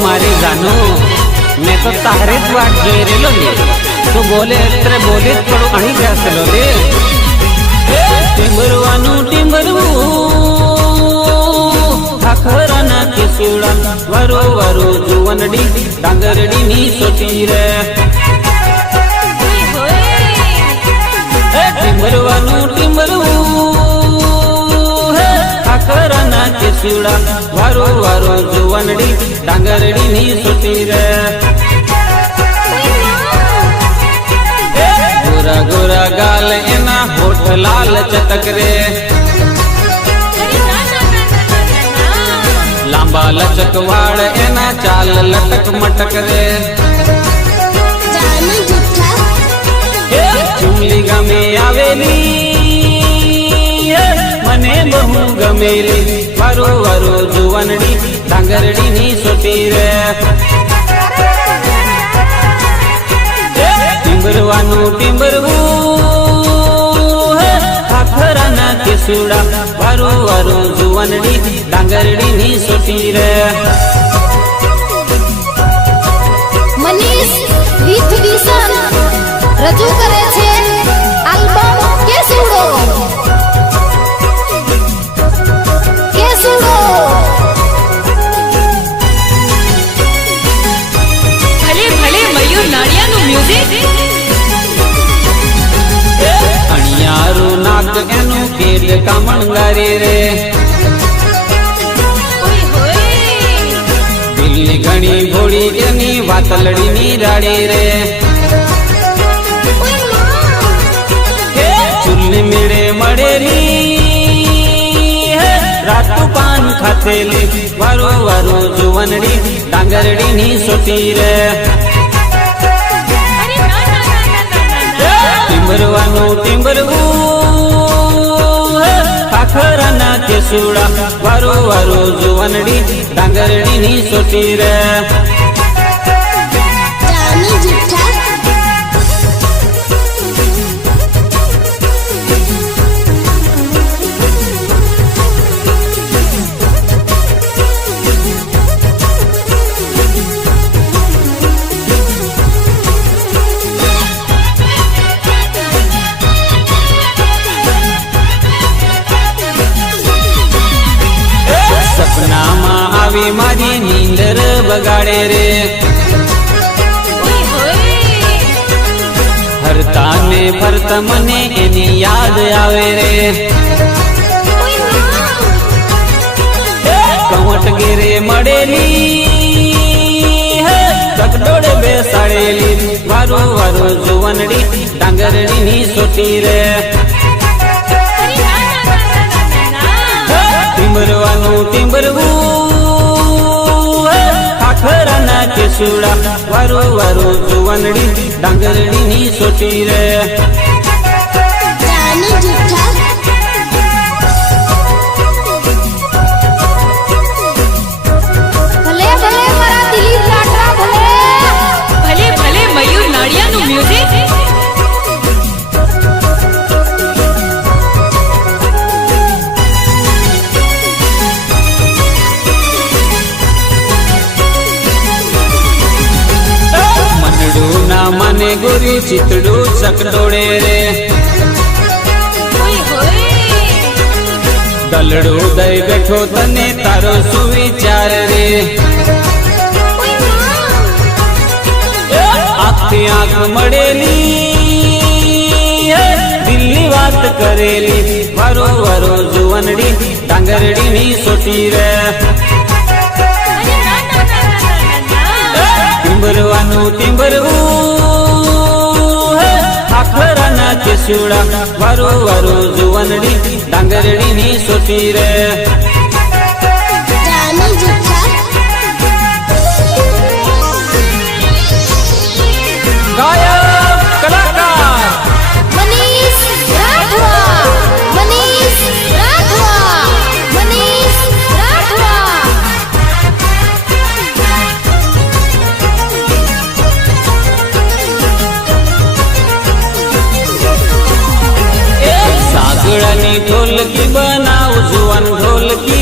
मारी जानू मैं तो तारीफ वाट जोई रेलो ले तो बोले अत्रे बोले पड़ो अणी बेसलो ले टिंबरवानु टिंबरवू ठाकरना किसुड़ा वरो वरो जुवनडी डांगरडी नी सोटी रे टिंबरवानु टिंबरवू ठाकरना किसुड़ा वरो वरो जुवनडी डांगरडी नी सोटी रे गोरा गोरा गाल एना होठ लाल चटक रे लांबा लचक वाड़ एना चाल लटक मटक रे चुमली गमे आवेली मने बहु गमेली वरो वरो जुवनडी डांगरडी नी सोटी रे टिंबरवानु टिंबरवू ठाकरना किसुड़ा वरो वरो जुवनडी डांगरडी नी सोटी रे मनीष विथविसन रजू करे छे एल्बम केसुड़ो केसुड़ो भले भले मयूर नाड़ियानु म्यूजिक अणियारू नाक एनु केड कामणगारी रे दिल्ली घणी घोड़ी एनी वातलड़ी नी राड़ी रे चुल्ली मेड़े मड़ेली रातू पान खातेली वरो वरो जुवनडी डांगरडी नी सोटी रे टिंबरवानु टिंबरवू ठाकरना किसुड़ा वरो वरो जुवनडी डांगरडी नी सोटी रे मारी नींदर बगाड़े रे हरता ने फरता मने एनी याद आवे रे कवट गिरे मड़ेली तकड़ोड़े बेसाड़ेली वारो वारो जुवनडी डांगरडी नी सोटी रे टिंबरवानु टिंबरवू ठाकरना किसुड़ा वरो वरो जुवनडी डांगरडी नी सोटी रे भले भले मारा दिलीप लाटरा भले भले भले मयूर नाड़ियानु म्यूजिक मने गोरी चितड़ू चकडोड़े रे दलड़ो दई बैठो तने तारो सुविचार रे आँखी आँख मड़ेली दिल्ली बात करेली वरो वरो जुवनडी डांगरडी नी सोटी रे टिंबरवानु टिंबरवू ठाकरना किसुड़ा वरो वरो जुवनडी डांगरडी नी सोटी रे गायक कलाकार मनीष राठवा मनीष राठवा मनीष राठवा सागड़नी ढोलकी बनाओ जुवन ढोलकी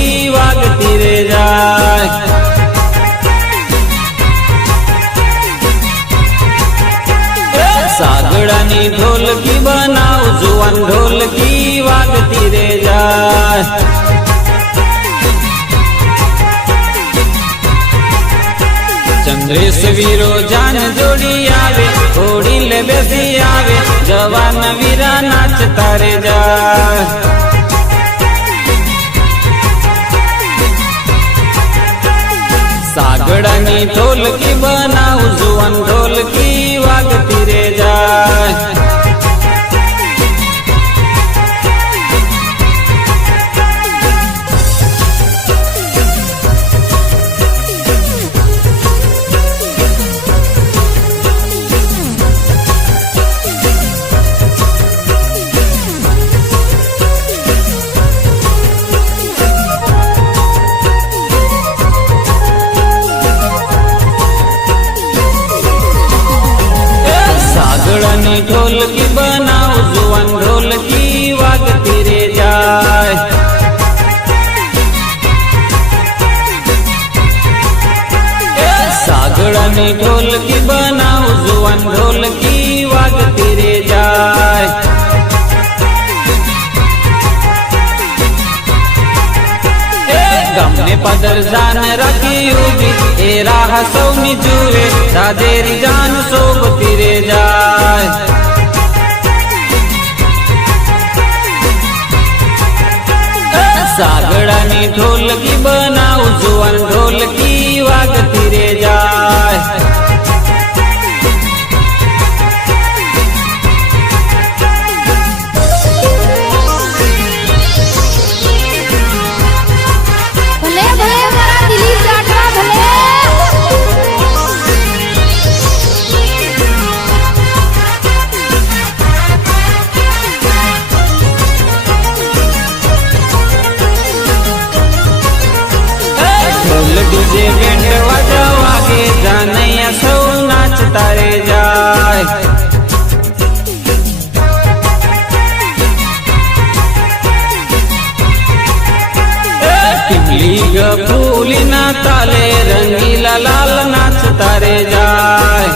ચંદ્રેશ વીરો જાન જોડી આવે, ઘોડી લે બેસી આવે, જવાન વીરા નાચતા રે જાય. સાગડાની ઢોલકી બનાવું, જુવાન ઢોલકી વાગતી રે જાય. સાગડાની ઢોલકી બનાવું, જુવાન ઢોલકી વાગતી રે જાય. સાગડાની ઢોલકી બનાવું, જુવાન ઢોલકી વાગતી રે જાય. ગામને પદર જાન રાખી ઉભી, એ રાહ સૌની જુએ, દાદેરી જાન શોભતી રે જાય. સાગડાની ઢોલકી બનાવું, જુવાન ઢોલકી વાગતી રે જાય. ભલે ભલે મારા દિલીપ રાઠવા ભલે. ઢોલ ડીજે બેન્ડ વાજા વાગે, જાનૈયા સૌ નાચતા રે જાય. ટીમલી ગફૂલી ના તાલે, રંગીલા લાલ નાચતા રે જાય.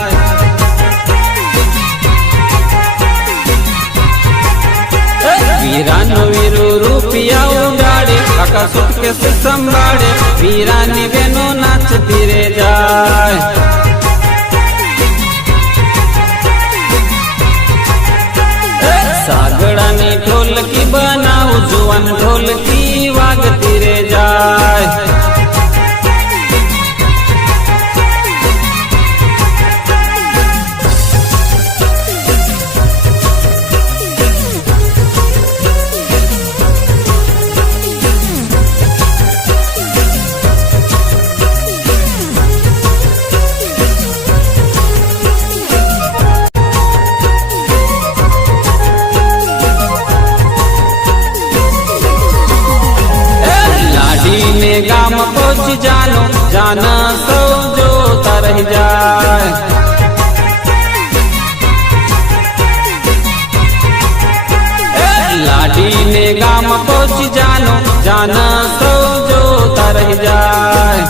વીરાનો વીરો રૂપિયા ઉડાડે, કાકા સુટકેસ સંભાળે, વીરાની બેનો નાચતી રે જાય. સાગડાની ઢોલકી બનાવું, જુવાન ઢોલકી વાગતી રે જાય. લાડીને ગામ પહોંચી જાનો, જાન સૌ જોતા રહી જાય. લાડીને ગામ પહોંચી જાનો, જાન સૌ જોતા રહી જાય.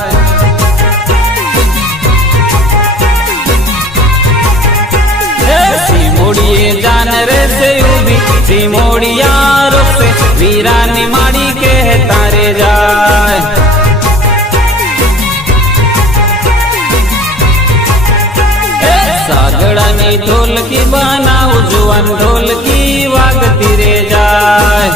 સિમોડીએ જાન રહેશે ઉભી, સિમોડિયા રોકશે, વીરાની માડી કહેતા રે જાય. સાગડાની ઢોલકી બનાવું, જુવાન ઢોલકી વાગતી રે જાય.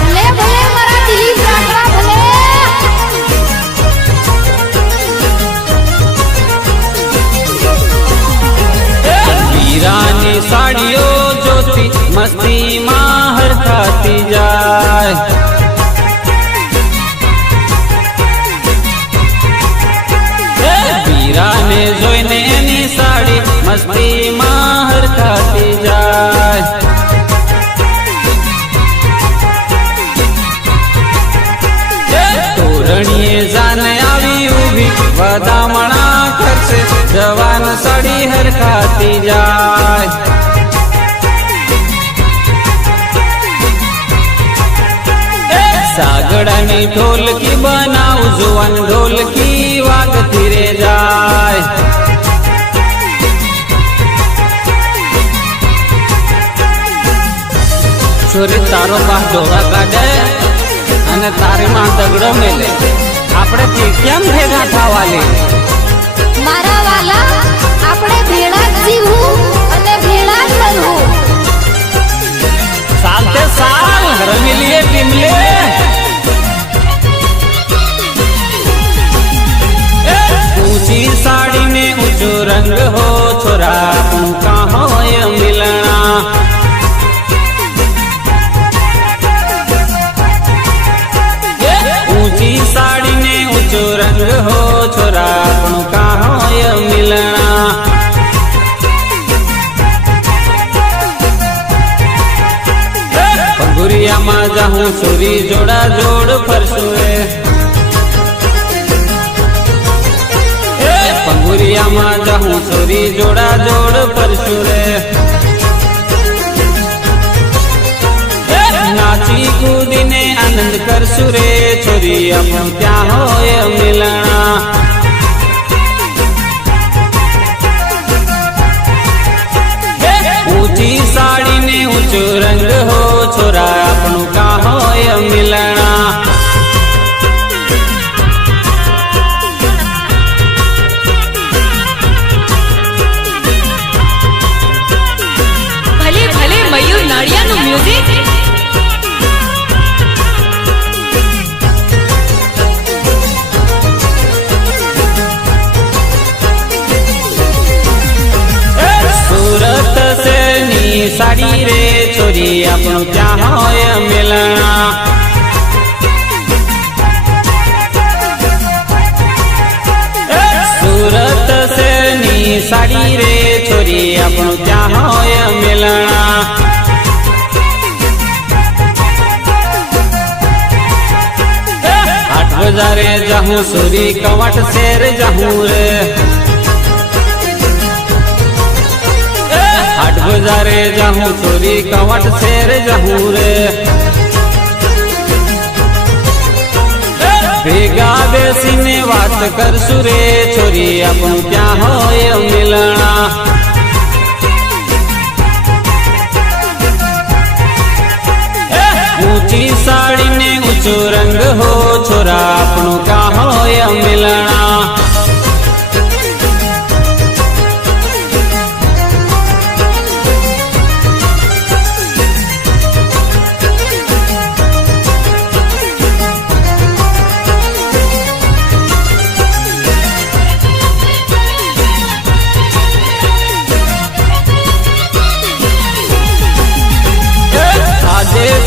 ભલે ભલે મારા દિલીપ રાઠવા ભલે. વીરાની સાડીઓ જોતી, મસ્તીમાં હરખાતી જાય. વીરાને જોઈને એની સાડી, મસ્તીમાં હરખાતી જાય. તોરણીએ જાન આવી ઉભી, વધામણા કરશે, જવાન સાડી હરખાતી જાય. સાગડાની ઢોલકી બનાવ જુવાન ઢોલકી વાગતી રે જાય છોરી તારો બા ઢોળા કાઢે અને તારી માં દગડો મેલે આપણે તે કેમ ભેગા થવાલી મારા વાલા આપણે ભેળા જ જીવવું અને ભેળા જ મરવું સાલતે સાલ રમી લીએ ટીમ લે ऊंची साड़ी में ऊंचो रंग हो छोरा का हो मिलना ऊंची साड़ी में ऊंचो रंग हो छोरा का हो मिलना पंगुरिया में जाऊं छोरी जोड़ा जोड़ फरसुए पंगुरिया में जाऊं छोरी जोड़ा जोड़ परशुरे नाची कूदी ने आनंद कर सुरे छोरी अपन क्या हो मिलना ऊंची साड़ी ने ऊंचो रंग हो छोरा अपन का हो मिलना મયુર નાડિયાનું મ્યુઝિક सूरत से नी साड़ी रे छोरी આપણું क्या होय मिलना सूरत से नी साड़ी रे छोरी આપણું क्या होय मिलना बाजारे जाऊं सूरी कवट शेर जाऊं रे हाट बाजारे जाऊं सूरी कवट शेर जाऊं रे भेगा बेसी ने बात कर सुरे छोरी अपन क्या होय मिलना ऊंची साड़ी ने ऊंचो रंग हो छोरा अपनों का होय मिलना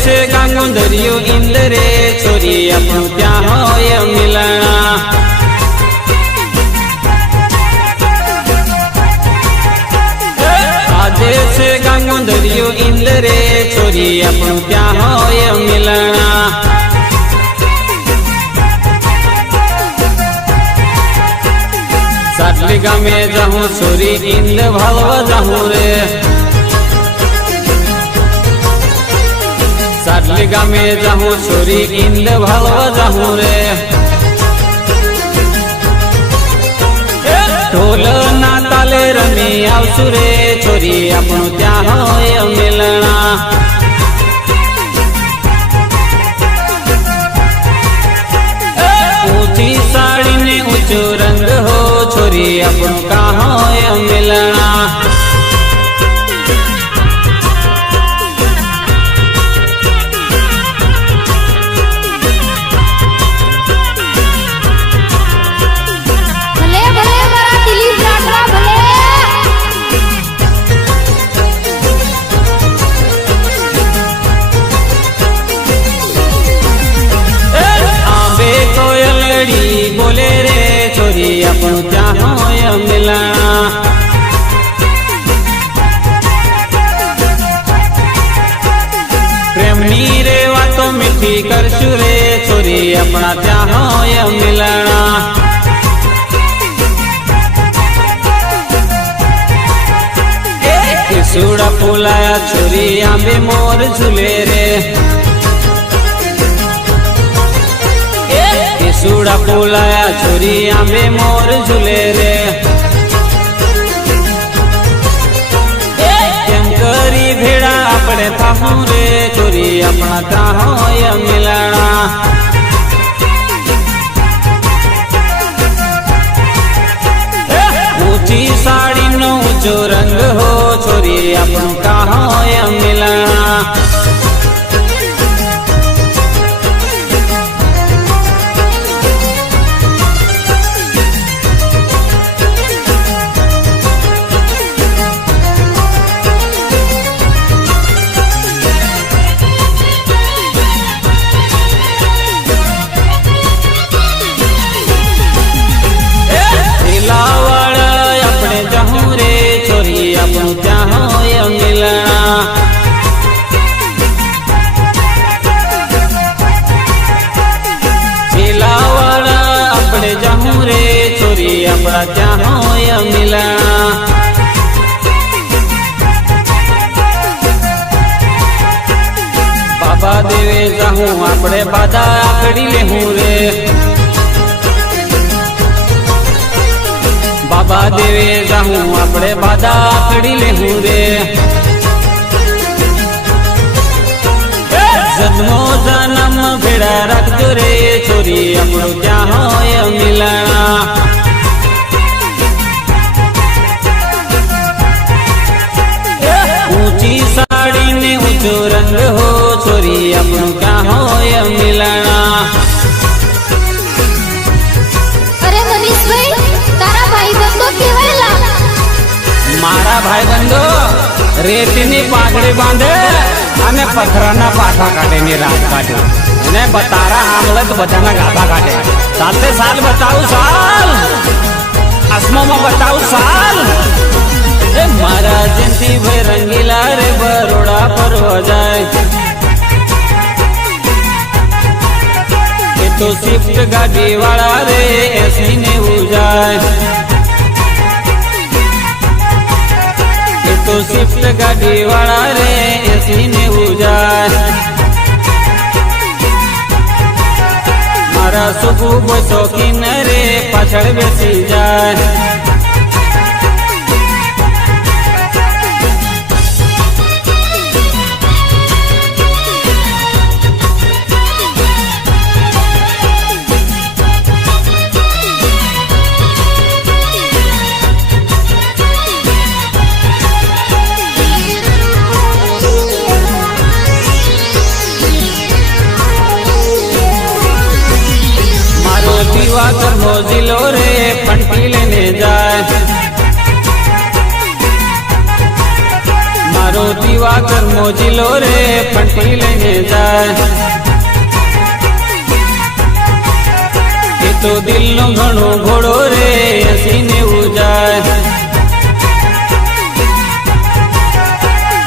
से गांगुंदरियो इंदरे छोरी अपन क्या होय मिलना आजे से गांगुंदरियो इंदरे छोरी अपन क्या होय मिलना साटली गामे जाऊं छोरी इंद भालवा जाऊं रे साटली गामे जाऊं छोरी इंद भालवा जाऊं रे ढोल ना ताले रमी आवसु रे छोरी આપણું क्या होय मिलना ऊंची साड़ी ने ऊंचो रंग हो छोरी આપણું का होय मिलना बोले रे छोरी अपन क्या होय मिलना प्रेमनी रे वातो मीठी करशु रे छोरी अपना क्या होय मिलना सूड़ा फुलाया छोरी आंबे मोर झूले रे ઘોડા ફૂલાયા છોરી આંબે મોર ઝૂલે રે કેમ કરી ભેડા આપણે થાહું રે છોરી આપણા ત્યાં હોય મિલાણા ઊંચી સાડીનો ઊંચો રંગ હો છોરી આપણું કાં હોય મિલાણા આપણું ત્યાં હોય મિલણા છેલાવાળા આપણે જાહું રે છોરી આપણા ત્યાં હોય મિલણા બાબા દેવે જાહું આપણે બાધા આકડી લેહું રે બાબા દેવે જાહું આપણે બાધા આકડી લેહું રે જન્મો જન્મ ભેડા રાખજો રે છોરી આપણું ત્યાં હોય મિલણા ઊંચી સાડી ને ઊંચો રંગ હો છોરી આપણું ત્યાં હોય મિલણા અરે મનીષભાઈ તારા ભાઈબંધો કેવાયલા મારા ભાઈબંધો રેતીની પાઘડી બાંધે અને પથરાના પાઠા કાઢે ની રાત કાઢે અને તારા આમલે તો બધાના ગાભા કાઢે સાથે સાલ બતાવું સાલ આસમામાં બતાવું સાલ એ મારા જયંતી ભાઈ રંગીલા રે બરોડા ફરવા જાય એ તો શિફ્ટ ગાડી વાળા રે એસી ને જાય તો શિફ્ટ ગાડી વાળા રે એસી ને જાય મારા સુખુ શોખીન રે પાછળ બેસી જાય મોજીલો રે ફંટી લઈને જાય મારો દીવાકર મોજીલો રે ફંટી લઈને જાય એ તો દિલનો ઘણો ઘોડો રે હસીને જાય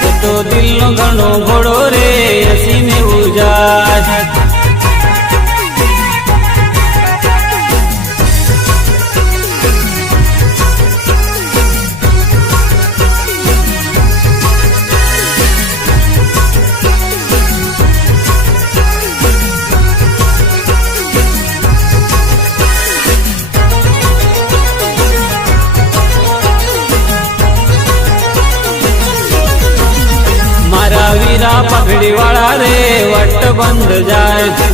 એ તો દિલનો ઘણો ઘોડો રે હસીને જાય વીરા પગડી વાળા રે વટ બંધ જાય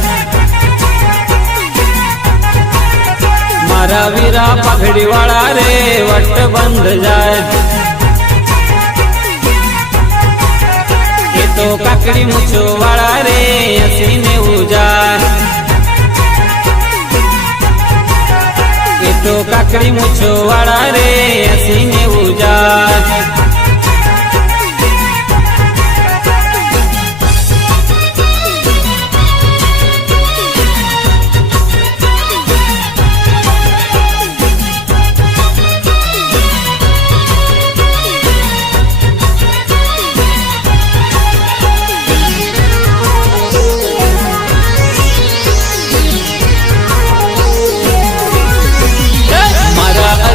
મારા વીરા પગડી વાળા રે વટ બંધ જાય એ તો કાકડી મૂછો વાળા રે હસીને જાય એ તો કાકડી મૂછો વાળા રે હસીને જાય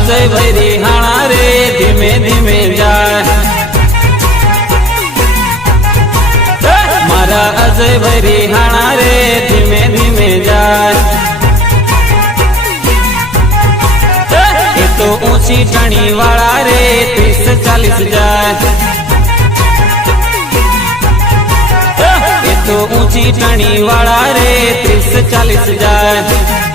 જય ભૈરી હાણા રે ધીમે ધીમે જાય ऊंची टणी वाला रे 30-40 जाए ये तो ऊंची टणी वाला रे 30-40 जाए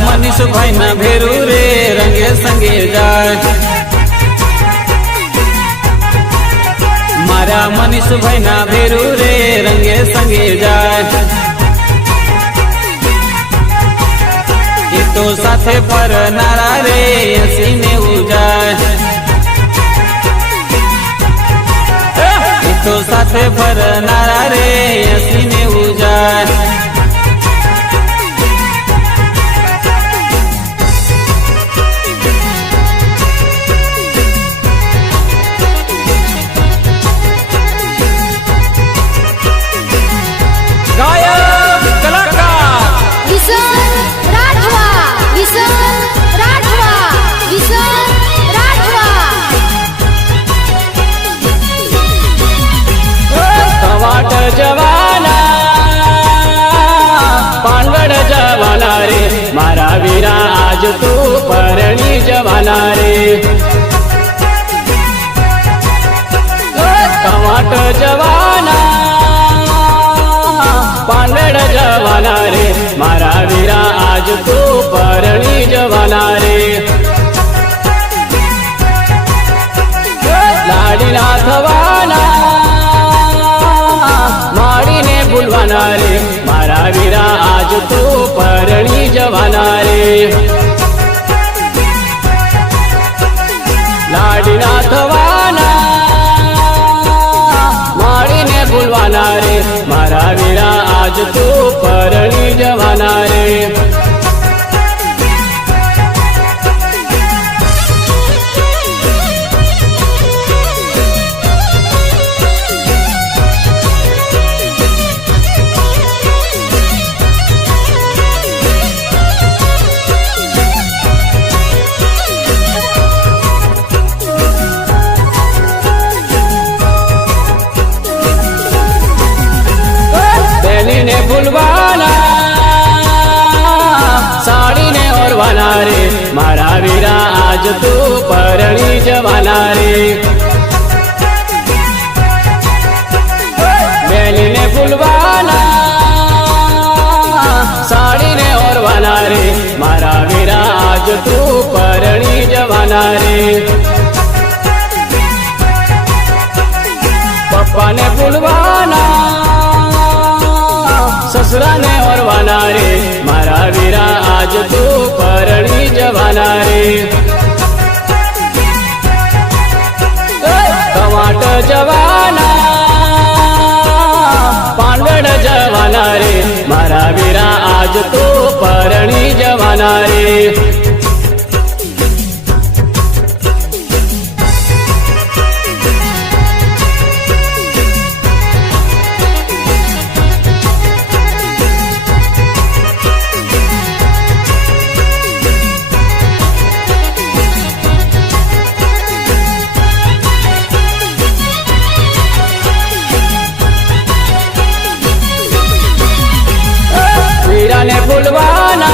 मनीष भाई ना भेरू रे रंगे संगे जाए मारा मनीष भाई ना भेरू रे रंगे संगे जाए ये तो साथे पर नारा रे हसी ने उजाए ये तो साथे पर नारा रे हसी ने उजाए जवाना पानगढ़ जवाना रे मारा वीरा आज तू परणी जवाना रे कवाट जवाना पानगढ़ जवाना रे मारा वीरा आज तू परणी जवाना रे लाडी नाथवाना भूलवाना रे मारा वीरा आज तू परणी जवाना रे लाडी नाथवाना माड़ी ने भूलवाना रे मारा वीरा आज तू परणी जवाना रे ने भूलवाना साड़ी ने और वाला रे मारा वीरा आज तू परणी जवाना रे बेली ने भूलवाना साड़ी ने और वाला रे मारा वीरा आज तू परणी जवाना रे पप्पा ने भूलवाना ससुरा ने और वाना रे मारा वीरा आज तू परणी जवाना रे कवाट जवाना पानगढ़ जवाना रे मारा वीरा आज तू परणी जवाना रे ने भूलवाना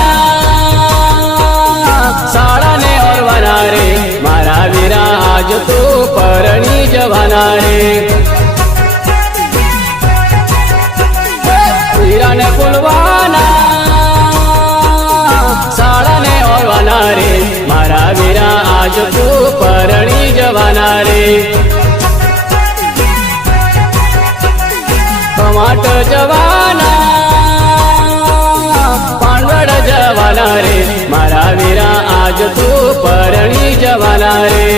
साड़ा ने और वाना रे मारा वीरा आज तू परणी जवाना रे वीरा ने भूलवाना साड़ा ने और वाना रे मारा वीरा आज तू परणी जवाना रे कमाट जवाना पानगढ़ जवाना रे मारा वीरा आज तू परणी जवाना रे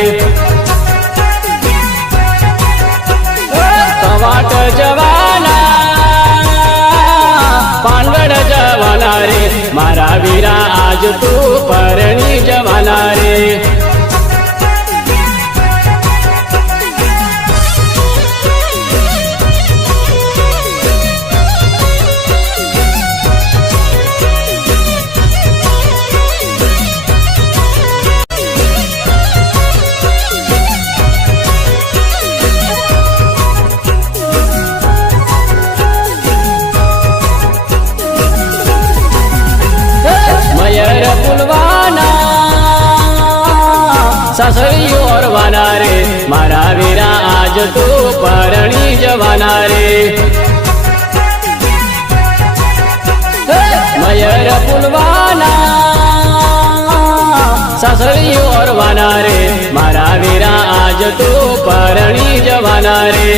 कवाट जवाना पानगढ़ जवाना रे मारा वीरा आज तू परणी जवाना रे સાસરીઓ ઓરવાના રે મારા વીરા આજ તો પરણી જવાના રે મયર ફૂલવાના સાસરીઓ ઓરવાના રે મારા વીરા આજ તો પરણી જવાના રે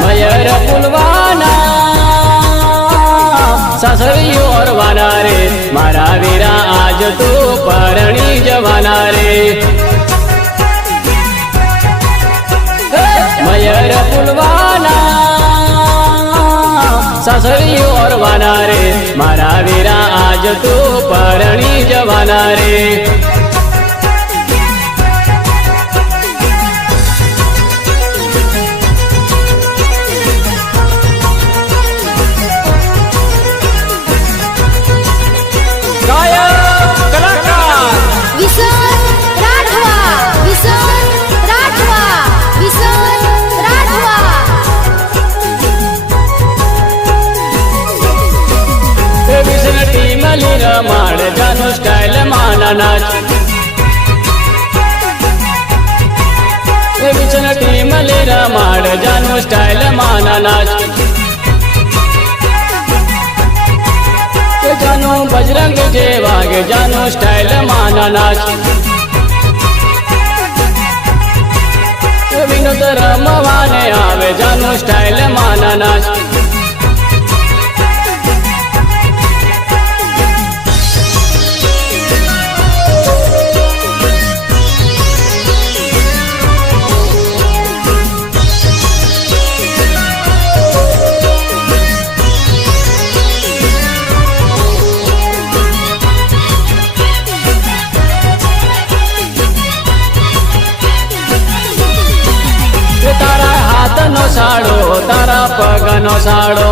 મયર ફૂલવાના સાસરીઓ ઓરવાના રે મારા વીરા આજ તો પરણી જવાના રે મયર ફૂલવાના સાસરીઓ ઓરવાના રે મારા વીરા આજ તો પરણી જવાના રે વિસન રાઠવા વિસન રાઠવા વિસન રાઠવા વિસનટી મલી રમાડ જાનું સ્ટાઇલ માના નાચ વિસનટી મલી રમાડ જાનું સ્ટાઇલ માના નાચ જાનું બજરંગ જે વાગે જાનું સ્ટાઇલ માના નાચ વિનોદ રમવાને આવે જાનું સ્ટાઇલ માના નાચ તારા હાથનો સાડો તારા પગનો સાડો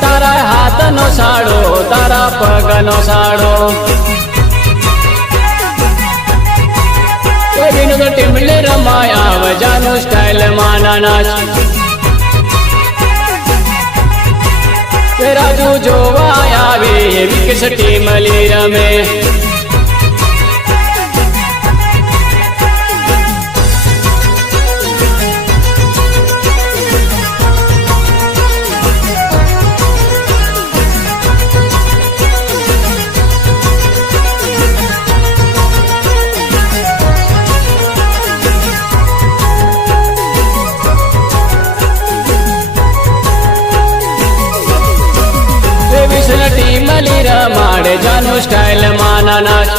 તારા હાથનો સાડો તારા પગનો સાડો વિનોદ ટીમલે રમાય આવે જાનું સ્ટાઇલ માના નાચ રાજુ જોવા આવે વિકેશ ટીમલી રમે વિસનટી મલી રમાડે જાનું સ્ટાઇલ માના નાચ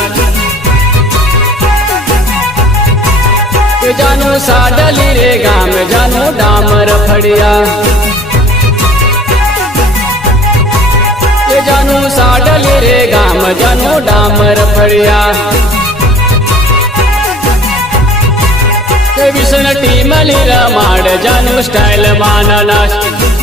જાનું સાડલી રે ગામ જાનું ડામર ફળિયા જાનું સાડલી રે ગામ જાનું ડામર ફળિયા વિસનટી મલી રમાડે જાનું સ્ટાઇલ માના નાચ